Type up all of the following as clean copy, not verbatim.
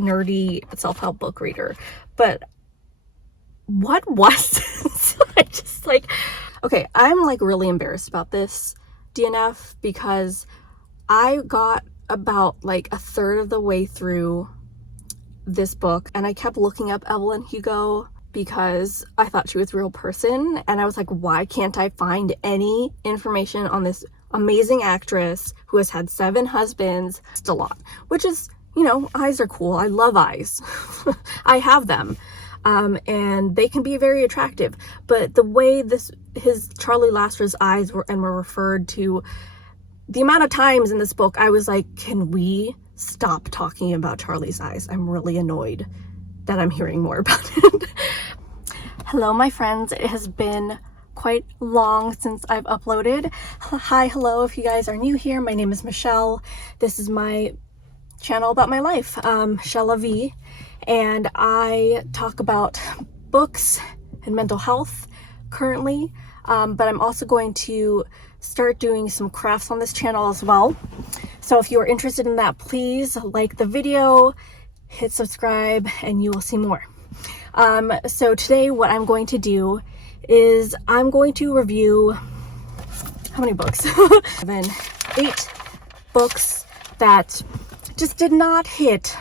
nerdy self-help book reader, but what was this? I just like, okay, I'm like really embarrassed about this DNF because I got about like a third of the way through this book and I kept looking up Evelyn Hugo because I thought she was a real person, and I was like, why can't I find any information on this amazing actress who has had 7 husbands? Still on, which is, you know, eyes are cool. I love eyes. I have them. And they can be very attractive, but the way his Charlie Lastra's eyes were referred to, the amount of times in this book, I was like, can we stop talking about Charlie's eyes? I'm really annoyed that I'm hearing more about it. Hello, my friends. It has been quite long since I've uploaded. Hi, hello. If you guys are new here, my name is Michelle. This is my channel about my life, Shella V, and I talk about books and mental health currently, but I'm also going to start doing some crafts on this channel as well. So if you are interested in that, please like the video, hit subscribe, and you will see more. So today what I'm going to do is I'm going to review, how many books? 8 books that just did not hit.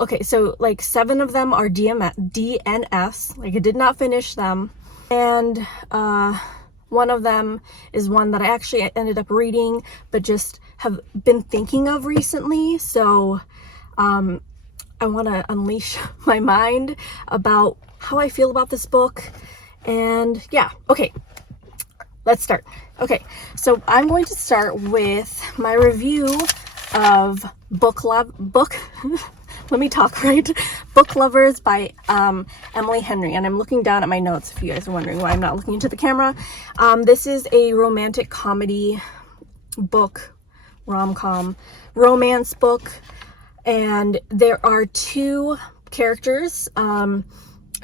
Okay, so like 7 of them are DNFs, like I did not finish them. And one of them is one that I actually ended up reading, but just have been thinking of recently. So I want to unleash my mind about how I feel about this book. And yeah, okay, let's start. Okay, so I'm going to start with my review of Book Lovers by Emily Henry. And I'm looking down at my notes if you guys are wondering why I'm not looking into the camera. This is a romantic comedy book, rom-com romance book, and there are 2 characters,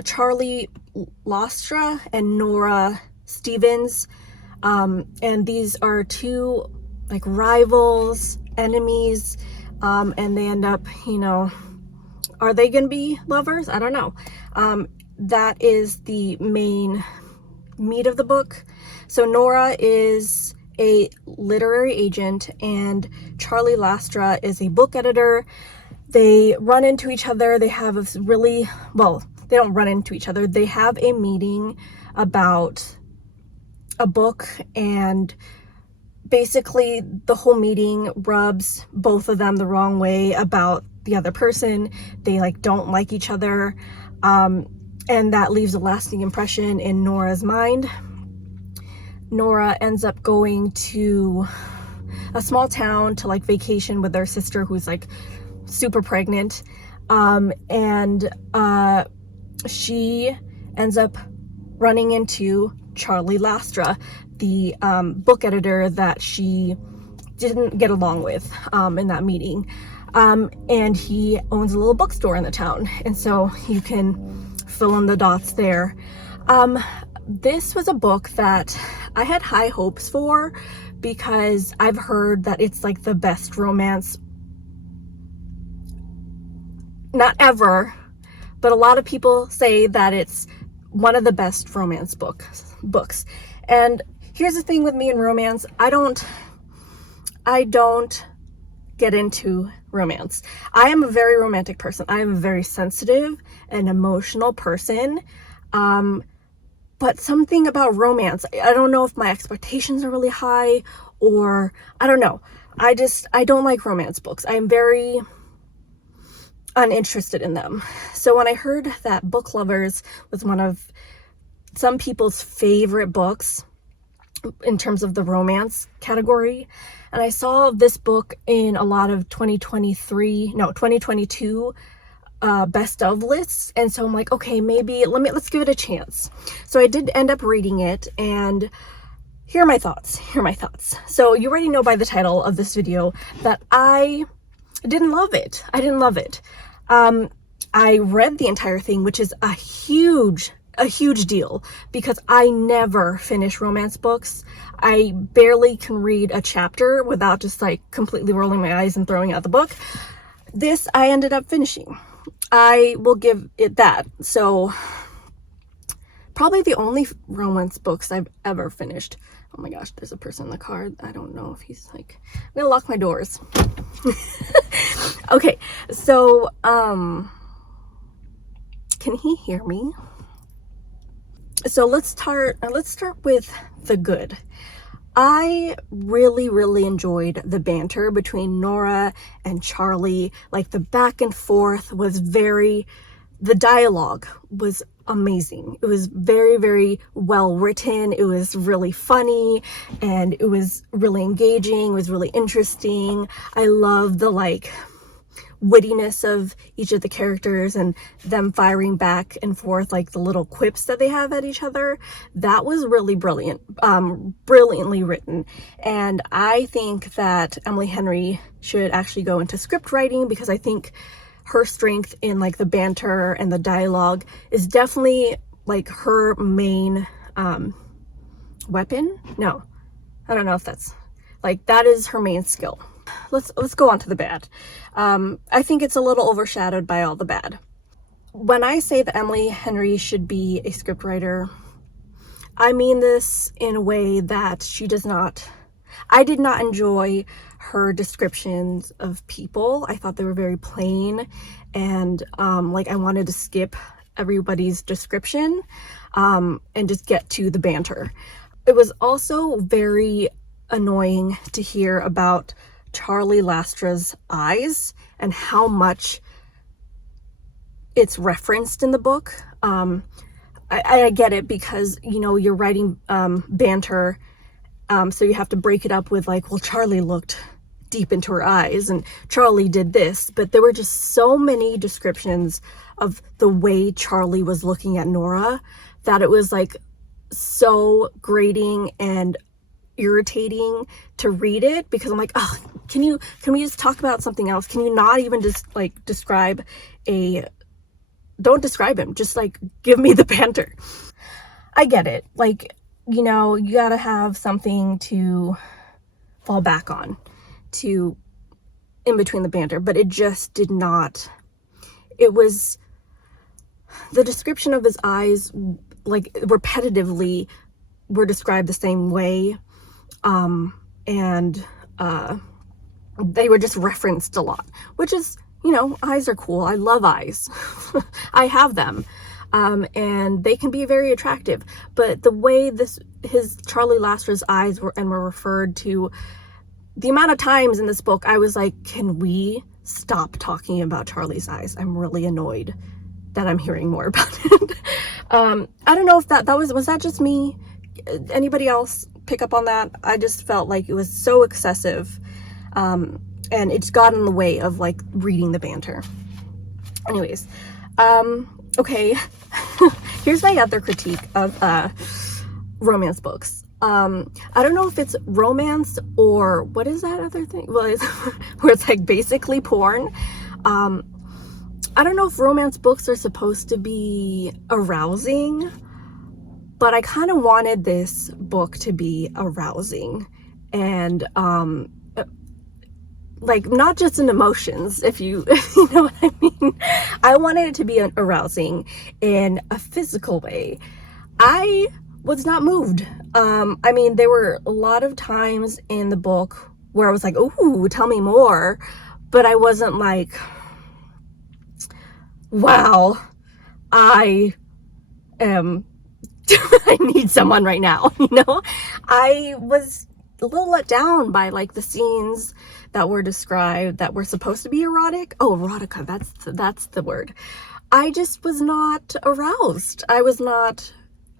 Charlie Lastra and Nora Stevens, and these are 2 like rivals, enemies, and they end up, you know, are they gonna be lovers? I don't know. That is the main meat of the book. So Nora is a literary agent and Charlie Lastra is a book editor. They run into each other. They have a really, well, they don't run into each other. They have a meeting about a book, and basically the whole meeting rubs both of them the wrong way about the other person. They like don't like each other, and that leaves a lasting impression in Nora's mind. Nora ends up going to a small town to like vacation with their sister, who's like super pregnant, and she ends up running into Charlie Lastra, the book editor that she didn't get along with in that meeting, and he owns a little bookstore in the town, and so you can fill in the dots there. This was a book that I had high hopes for because I've heard that it's like the best romance, not ever, but a lot of people say that it's one of the best romance books. And here's the thing with me in romance, I don't get into romance. I am a very romantic person. I am a very sensitive and emotional person. But something about romance, I don't know if my expectations are really high or I don't know. I don't like romance books. I'm very uninterested in them. So when I heard that Book Lovers was one of some people's favorite books in terms of the romance category, and I saw this book in a lot of 2022 best of lists, and so I'm like, okay, maybe let's give it a chance. So I did end up reading it, and here are my thoughts. So you already know by the title of this video that I didn't love it. I read the entire thing, which is a huge a huge deal because I never finish romance books. I barely can read a chapter without just like completely rolling my eyes and throwing out the book. This I ended up finishing. I will give it that. So probably the only romance books I've ever finished. Oh my gosh, there's a person in the car. I don't know if he's like, I'm gonna lock my doors. Okay, so can he hear me? So let's start with the good. I really enjoyed the banter between Nora and Charlie. Like the back and forth was the dialogue was amazing. It was very well written. It was really funny and it was really engaging. It was really interesting. I love the like wittiness of each of the characters and them firing back and forth, like the little quips that they have at each other. That was really brilliant, brilliantly written. And I think that Emily Henry should actually go into script writing because I think her strength in like the banter and the dialogue is definitely like her main weapon. No, I don't know if that's like, that is her main skill. Let's go on to the bad. I think it's a little overshadowed by all the bad. When I say that Emily Henry should be a scriptwriter, I mean this in a way that I did not enjoy her descriptions of people. I thought they were very plain and like I wanted to skip everybody's description and just get to the banter. It was also very annoying to hear about Charlie Lastra's eyes and how much it's referenced in the book. I get it because, you know, you're writing banter, so you have to break it up with like, well, Charlie looked deep into her eyes and Charlie did this, but there were just so many descriptions of the way Charlie was looking at Nora that it was like so grating and irritating to read it because I'm like, oh, can we just talk about something else? Can you not even just like don't describe him, just like give me the banter. I get it, like, you know, you gotta have something to fall back on to in between the banter, but it just did not. It was the description of his eyes, like repetitively were described the same way, and they were just referenced a lot, which is, you know, eyes are cool. I love eyes. I have them, and they can be very attractive, but the way his Charlie Lastra's eyes were referred to, the amount of times in this book I was like, can we stop talking about Charlie's eyes? I'm really annoyed that I'm hearing more about it. I don't know if that was that just me? Anybody else pick up on that? I just felt like it was so excessive, and it's got in the way of like reading the banter. Anyways, okay. Here's my other critique of romance books. I don't know if it's romance or what is that other thing? Well, where it's like basically porn. I don't know if romance books are supposed to be arousing, but I kind of wanted this book to be arousing and like not just in emotions, if you know what I mean. I wanted it to be arousing in a physical way. I was not moved. I mean, there were a lot of times in the book where I was like, ooh, tell me more, but I wasn't like, wow, I need someone right now, you know? I was a little let down by like the scenes that were described that were supposed to be erotic. Oh, erotica, that's the word. I just was not aroused. I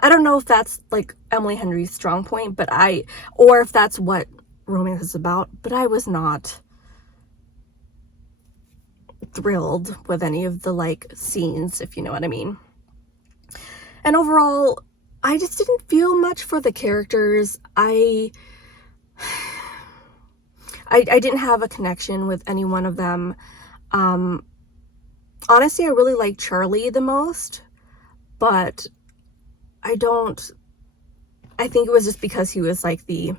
don't know if that's like Emily Henry's strong point, or if that's what romance is about, but I was not thrilled with any of the like scenes, if you know what I mean. And overall, I just didn't feel much for the characters. I didn't have a connection with any one of them. Honestly, I really liked Charlie the most, but I think it was just because he was like the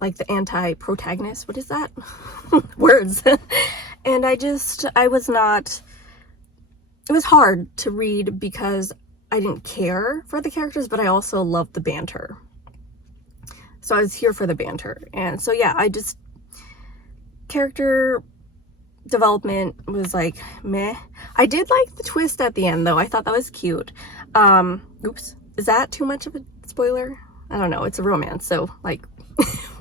like the anti-protagonist. What is that? Words. And I was not, it was hard to read because I didn't care for the characters, but I also loved the banter. So I was here for the banter. And so yeah, character development was like meh. I did like the twist at the end though. I thought that was cute. Oops, is that too much of a spoiler? I don't know, it's a romance, so like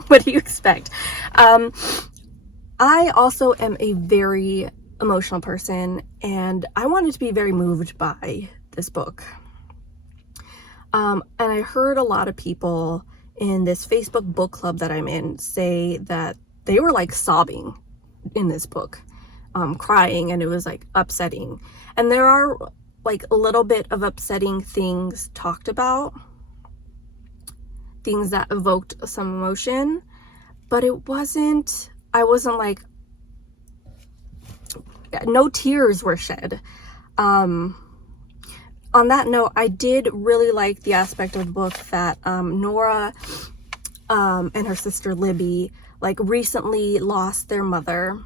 what do you expect? I also am a very emotional person, and I wanted to be very moved by this book. And I heard a lot of people in this Facebook book club that I'm in say that they were like sobbing in this book, crying, and it was like upsetting. And there are like a little bit of upsetting things talked about, things that evoked some emotion, but I wasn't like, no tears were shed. On that note, I did really like the aspect of the book that Nora and her sister Libby like recently lost their mother,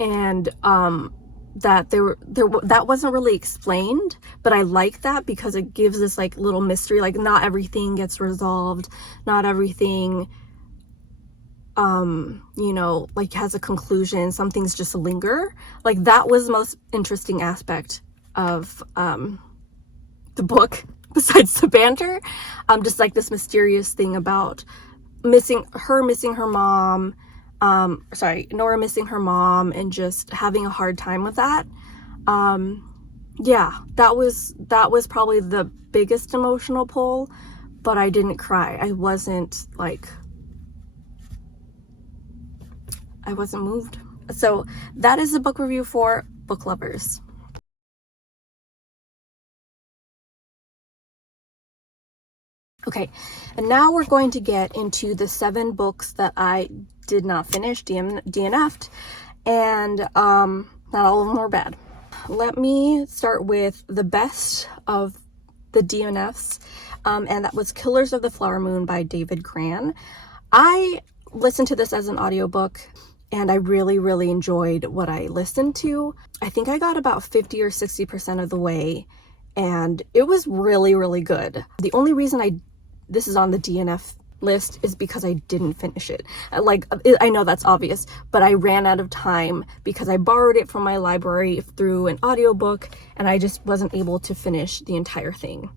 and that that wasn't really explained, but I like that because it gives this like little mystery, like not everything gets resolved, not everything you know, like has a conclusion, some things just linger. Like that was the most interesting aspect of the book besides the banter. Just like this mysterious thing about Nora missing her mom, and just having a hard time with that. Yeah, that was probably the biggest emotional pull, but I didn't cry. I wasn't moved. So that is the book review for book lovers. Okay, and now we're going to get into the 7 books that I did not finish, DNF'd, and not all of them were bad. Let me start with the best of the DNFs, and that was Killers of the Flower Moon by David Grann. I listened to this as an audiobook, and I really, really enjoyed what I listened to. I think I got about 50 or 60% of the way, and it was really, really good. The only reason this is on the DNF list is because I didn't finish it. Like, I know that's obvious, but I ran out of time because I borrowed it from my library through an audiobook, and I just wasn't able to finish the entire thing.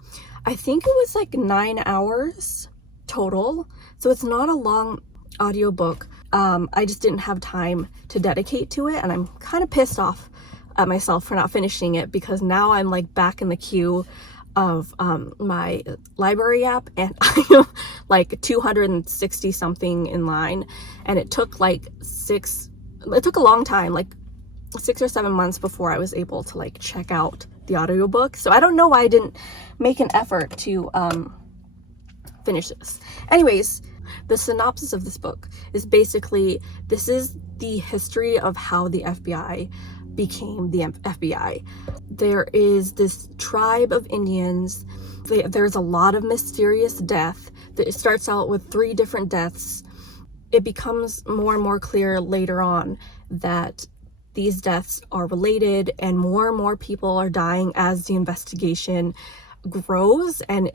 I think it was like 9 hours total, so it's not a long audiobook. I just didn't have time to dedicate to it, and I'm kind of pissed off at myself for not finishing it because now I'm like back in the queue of my library app, and I am like 260 something in line, and it took a long time, like 6 or 7 months before I was able to like check out the audiobook. So I don't know why I didn't make an effort to finish this. Anyways, the synopsis of this book is basically, this is the history of how the FBI became the FBI. There is this tribe of Indians. There's a lot of mysterious death. It starts out with 3 different deaths. It becomes more and more clear later on that these deaths are related, and more people are dying as the investigation grows and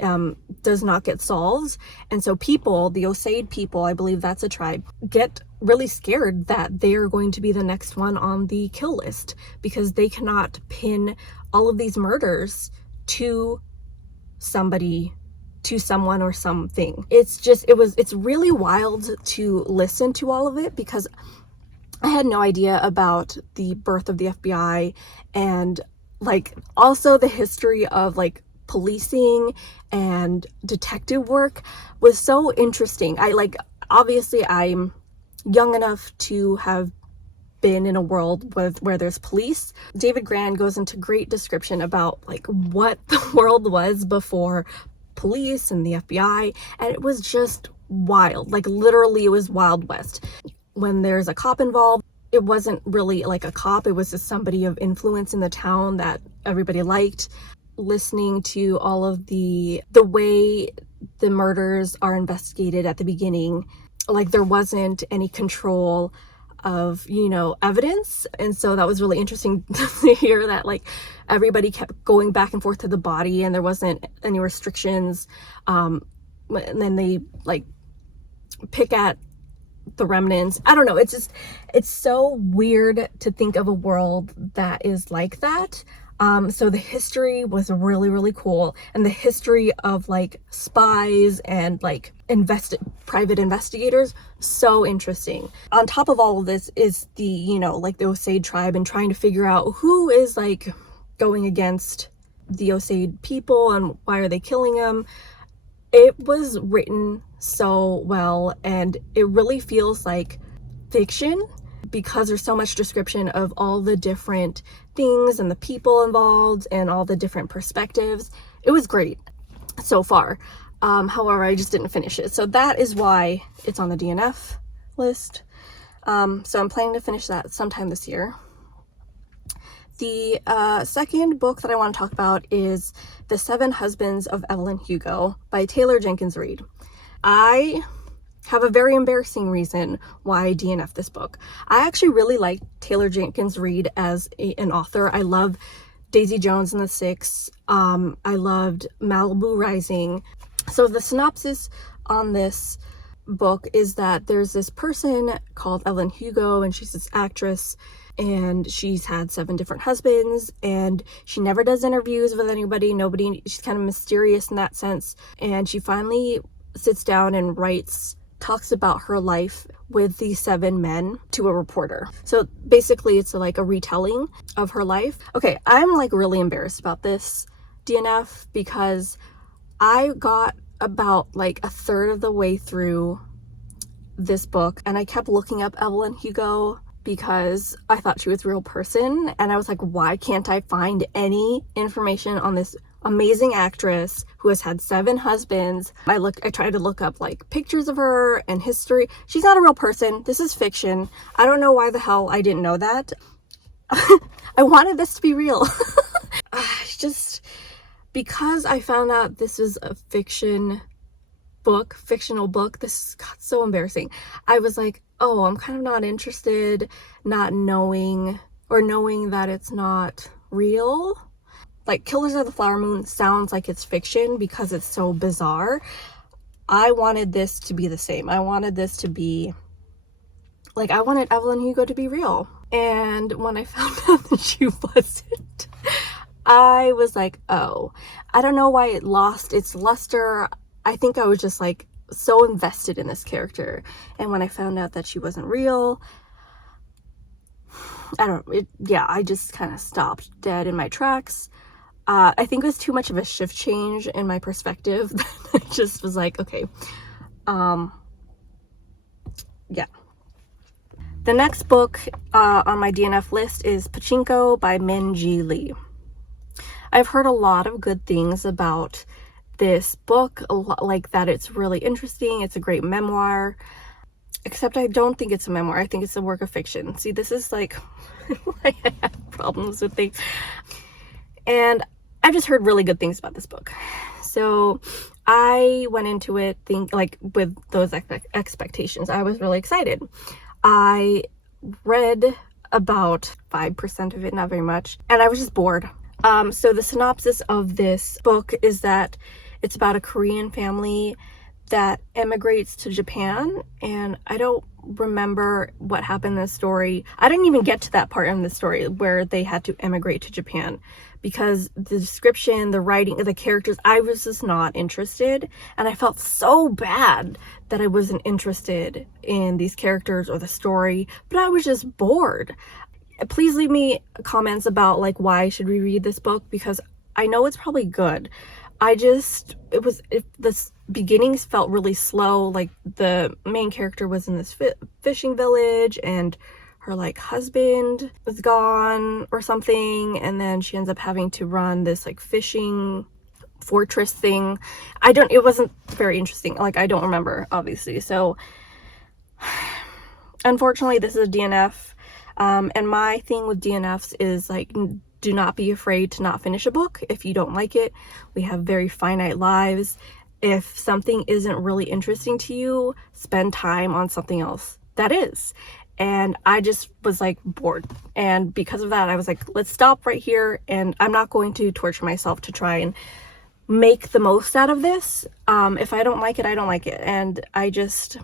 does not get solved. And so people, the Osage people, I believe that's a tribe, get really scared that they're going to be the next one on the kill list because they cannot pin all of these murders to somebody, to someone or something. It's really wild to listen to all of it because I had no idea about the birth of the FBI, and like also the history of like policing and detective work was so interesting. Obviously I'm young enough to have been in a world where there's police. David Grann goes into great description about like what the world was before police and the FBI, and it was just wild. Like literally it was Wild West. When there's a cop involved, it wasn't really like a cop, it was just somebody of influence in the town that everybody liked. Listening to all of the way the murders are investigated at the beginning, like there wasn't any control of, you know, evidence. And so that was really interesting to hear that like everybody kept going back and forth to the body and there wasn't any restrictions. And then they like pick at the remnants. I don't know, it's so weird to think of a world that is like that. So the history was really, really cool, and the history of like spies and like private investigators, so interesting. On top of all of this is the, you know, like the Osage tribe and trying to figure out who is like going against the Osage people and why are they killing them. It was written so well, and it really feels like fiction because there's so much description of all the different things and the people involved and all the different perspectives. It was great so far. However, I just didn't finish it. So that is why it's on the DNF list. So I'm planning to finish that sometime this year. The second book that I want to talk about is The 7 Husbands of Evelyn Hugo by Taylor Jenkins Reid. I have a very embarrassing reason why I DNF this book. I actually really like Taylor Jenkins Reid as an author. I love Daisy Jones and the Six. I loved Malibu Rising. So the synopsis on this book is that there's this person called Evelyn Hugo, and she's this actress, and she's had 7 different husbands, and she never does interviews with anybody. She's kind of mysterious in that sense. And she finally sits down and talks about her life with these 7 men to a reporter. So basically it's like a retelling of her life. Okay, I'm like really embarrassed about this DNF because I got about like a third of the way through this book and I kept looking up Evelyn Hugo because I thought she was a real person, and I was like, why can't I find any information on this amazing actress who has had 7 husbands? I tried to look up like pictures of her and history. She's not a real person. This is fiction. I don't know why the hell I didn't know that. I wanted this to be real. Just because I found out this was a fictional book, this got so embarrassing. I was like, oh, I'm kind of not interested, not knowing that it's not real. Like Killers of the Flower Moon sounds like it's fiction because it's so bizarre. I wanted this to be the same. I wanted this to be like, I wanted Evelyn Hugo to be real. And when I found out that she wasn't, I was like, oh, I don't know why it lost its luster. I think I was just like so invested in this character. And when I found out that she wasn't real, I just kind of stopped dead in my tracks. I think it was too much of a shift change in my perspective. I just was like, okay, yeah. The next book on my DNF list is Pachinko by Min Ji Lee. I've heard a lot of good things about this book, like that it's really interesting, it's a great memoir, except I don't think it's a memoir. I think it's a work of fiction. See, this is like why I have problems with things. And I've just heard really good things about this book. So I went into it with those expectations. I was really excited. I read about 5% of it, not very much, and I was just bored. So the synopsis of this book is that it's about a Korean family that emigrates to Japan, and I don't remember what happened in the story. I didn't even get to that part in the story where they had to emigrate to Japan because the description, the writing, the characters, I was just not interested, and I felt so bad that I wasn't interested in these characters or the story, but I was just bored. Please leave me comments about like why should we read this book, because I know it's probably good. The beginnings felt really slow. Like the main character was in this fishing village and her like husband was gone or something, and then she ends up having to run this like fishing fortress thing. It wasn't very interesting. Like I don't remember, obviously. So unfortunately this is a DNF. And my thing with DNFs is like, do not be afraid to not finish a book if you don't like it. We have very finite lives. If something isn't really interesting to you, spend time on something else that is. And I just was like bored. And because of that, I was like, let's stop right here. And I'm not going to torture myself to try and make the most out of this. If I don't like it, I don't like it. And I didn't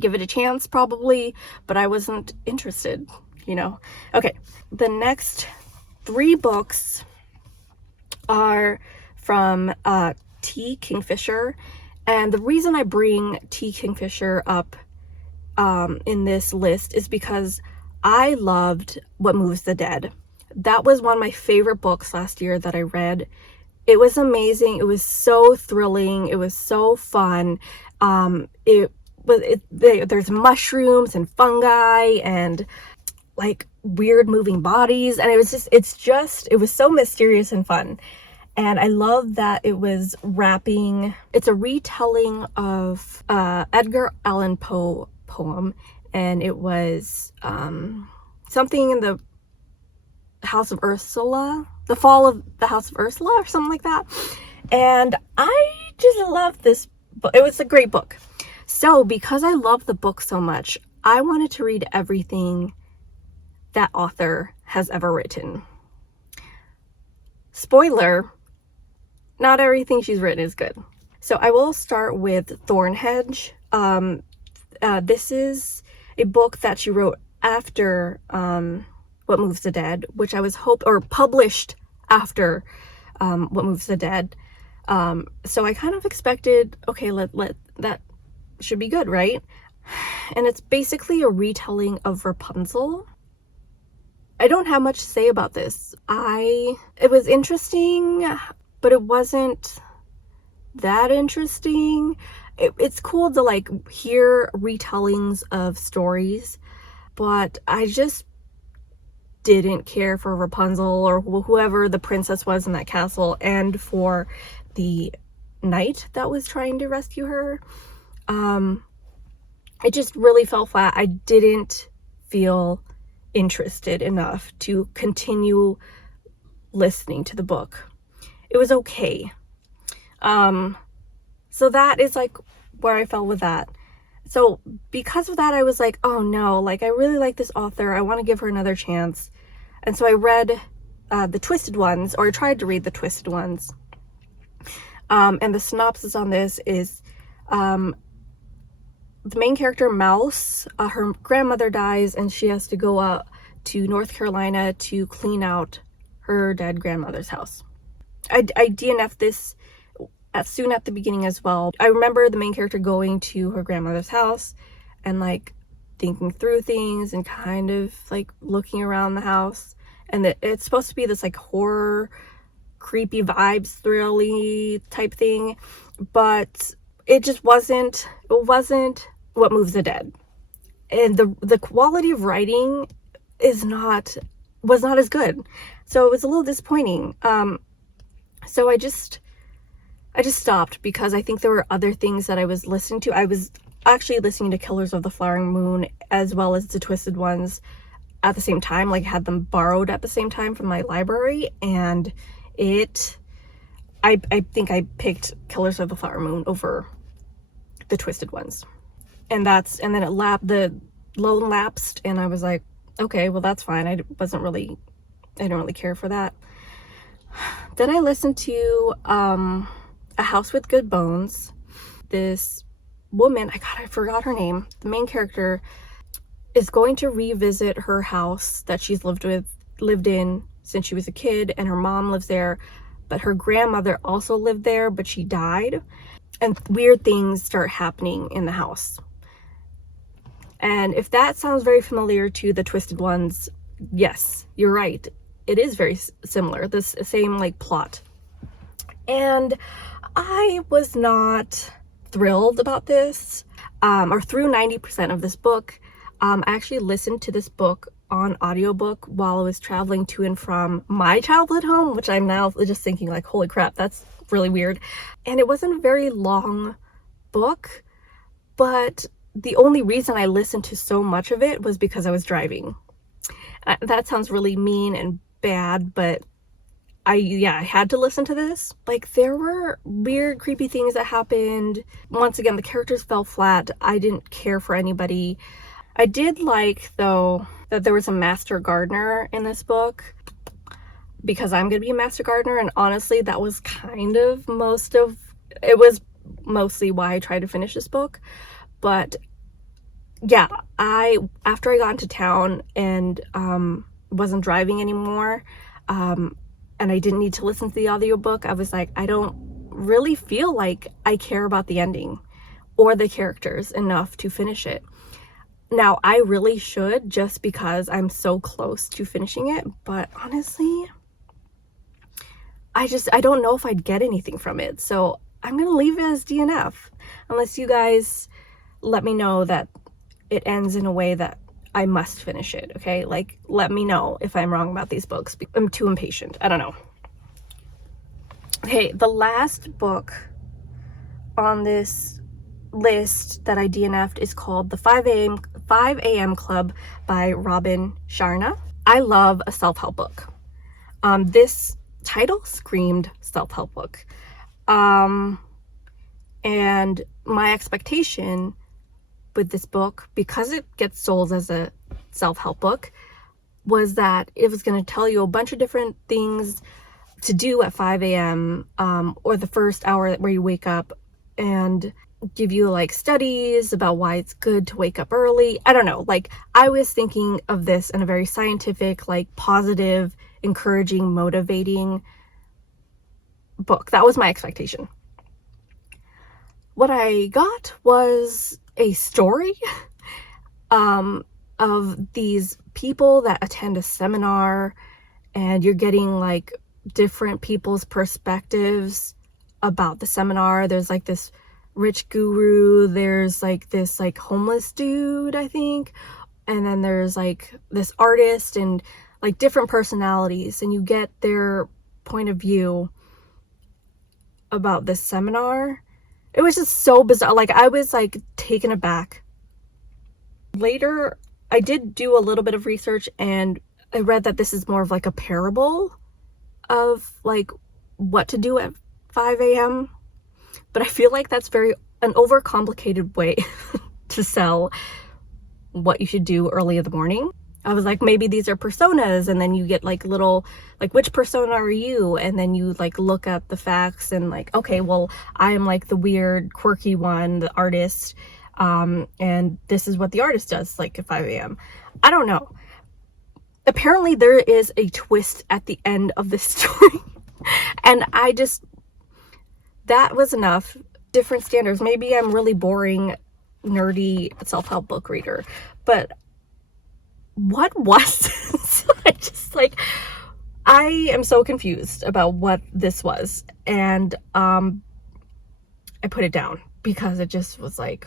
give it a chance probably, but I wasn't interested, you know. Okay, the next 3 books are from T. Kingfisher. And the reason I bring T. Kingfisher up in this list is because I loved What Moves the Dead. That was one of my favorite books last year that I read. It was amazing. It was so thrilling. It was so fun. There's mushrooms and fungi and like weird moving bodies, and it was so mysterious and fun. And I love that it was it's a retelling of Edgar Allan Poe poem, and it was something in the House of Ursula, the fall of the House of Ursula or something like that. And I just love this book. It was a great book. So because I love the book so much, I wanted to read everything that author has ever written. Spoiler, not everything she's written is good. So I will start with Thornhedge. This is a book that she wrote after What Moves the Dead, which I was published after What Moves the Dead. So I kind of expected, okay, let that should be good, right? And it's basically a retelling of Rapunzel. I don't have much to say about this. It was interesting, but it wasn't that interesting. It's cool to like hear retellings of stories, but I just didn't care for Rapunzel or whoever the princess was in that castle, and for the knight that was trying to rescue her. It just really fell flat. I didn't feel interested enough to continue listening to the book. It was okay. So that is like where I fell with that. So because of that, I was like, oh no, like I really like this author. I want to give her another chance. And so I read The Twisted Ones, or I tried to read The Twisted Ones. And the synopsis on this is the main character, Mouse, her grandmother dies and she has to go out to North Carolina to clean out her dead grandmother's house. I DNF'd this soon at the beginning as well. I remember the main character going to her grandmother's house and like thinking through things and kind of like looking around the house. And it's supposed to be this like horror, creepy vibes, thrilly type thing, but it just wasn't. It wasn't What Moves the Dead, and the quality of writing was not as good. So it was a little disappointing. So I just stopped because I think there were other things that I was listening to. I was actually listening to Killers of the Flower Moon as well as The Twisted Ones at the same time, like had them borrowed at the same time from my library, and I think I picked Killers of the Flower Moon over The Twisted Ones. And then the loan lapsed, and I was like, okay, well that's fine. I didn't really care for that. Then I listened to A House with Good Bones. This woman, I forgot her name. The main character is going to revisit her house that she's lived in since she was a kid, and her mom lives there, but her grandmother also lived there, but she died, and weird things start happening in the house. And if that sounds very familiar to The Twisted Ones, yes, you're right. It is very similar, this same like plot. And I was not thrilled about this, or through 90% of this book. I actually listened to this book on audiobook while I was traveling to and from my childhood home, which I'm now just thinking like, holy crap, that's really weird. And it wasn't a very long book, but the only reason I listened to so much of it was because I was driving. That sounds really mean and bad, but I had to listen to this. Like, there were weird, creepy things that happened. Once again, the characters fell flat. I didn't care for anybody. I did like, though, that there was a master gardener in this book, because I'm gonna be a master gardener, and honestly, that was kind of it was mostly why I tried to finish this book. But yeah, after I got into town and wasn't driving anymore, and I didn't need to listen to the audiobook, I was like, I don't really feel like I care about the ending or the characters enough to finish it. Now, I really should, just because I'm so close to finishing it, but honestly, I don't know if I'd get anything from it, so I'm gonna leave it as DNF, unless you guys let me know that it ends in a way that I must finish it, okay? Like, let me know if I'm wrong about these books. I'm too impatient. I don't know. Okay, the last book on this list that I DNF'd is called The 5 a.m. Club by Robin Sharma. I love a self-help book. This title screamed self-help book. And my expectation with this book, because it gets sold as a self-help book, was that it was going to tell you a bunch of different things to do at 5 a.m. Or the first hour where you wake up, and give you like studies about why it's good to wake up early. I don't know, like, I was thinking of this in a very scientific, like, positive, encouraging, motivating book. That was my expectation. What I got was a story of these people that attend a seminar, and you're getting like different people's perspectives about the seminar. There's like this rich guru, there's like this like homeless dude, I think, and then there's like this artist, and like different personalities, and you get their point of view about this seminar. It was just so bizarre. Like, I was like taken aback. Later, I did do a little bit of research, and I read that this is more of like a parable of like what to do at 5 a.m. But I feel like that's an overcomplicated way to sell what you should do early in the morning. I was like, maybe these are personas, and then you get like little, like, which persona are you? And then you like look at the facts and like, okay, well, I am like the weird, quirky one, the artist, and this is what the artist does like at 5 a.m. I don't know. Apparently there is a twist at the end of this story. And that was enough. Different standards. Maybe I'm really boring, nerdy self-help book reader, but what was this? I am so confused about what this was, and I put it down because it just was like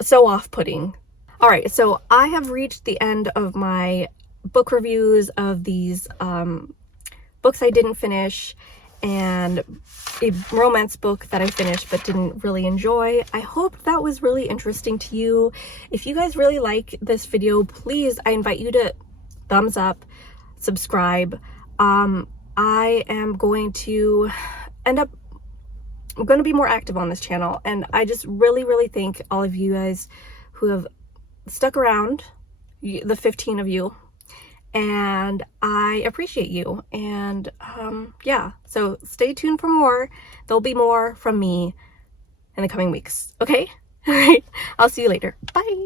so off-putting. All right, so I have reached the end of my book reviews of these books I didn't finish, and a romance book that I finished but didn't really enjoy. I hope that was really interesting to you. If you guys really like this video, please, I invite you to thumbs up, subscribe. I am going to I'm going to be more active on this channel, and I just really thank all of you guys who have stuck around, the 15 of you, and I appreciate you. And yeah, so stay tuned for more. There'll be more from me in the coming weeks, okay? All right, I'll see you later. Bye.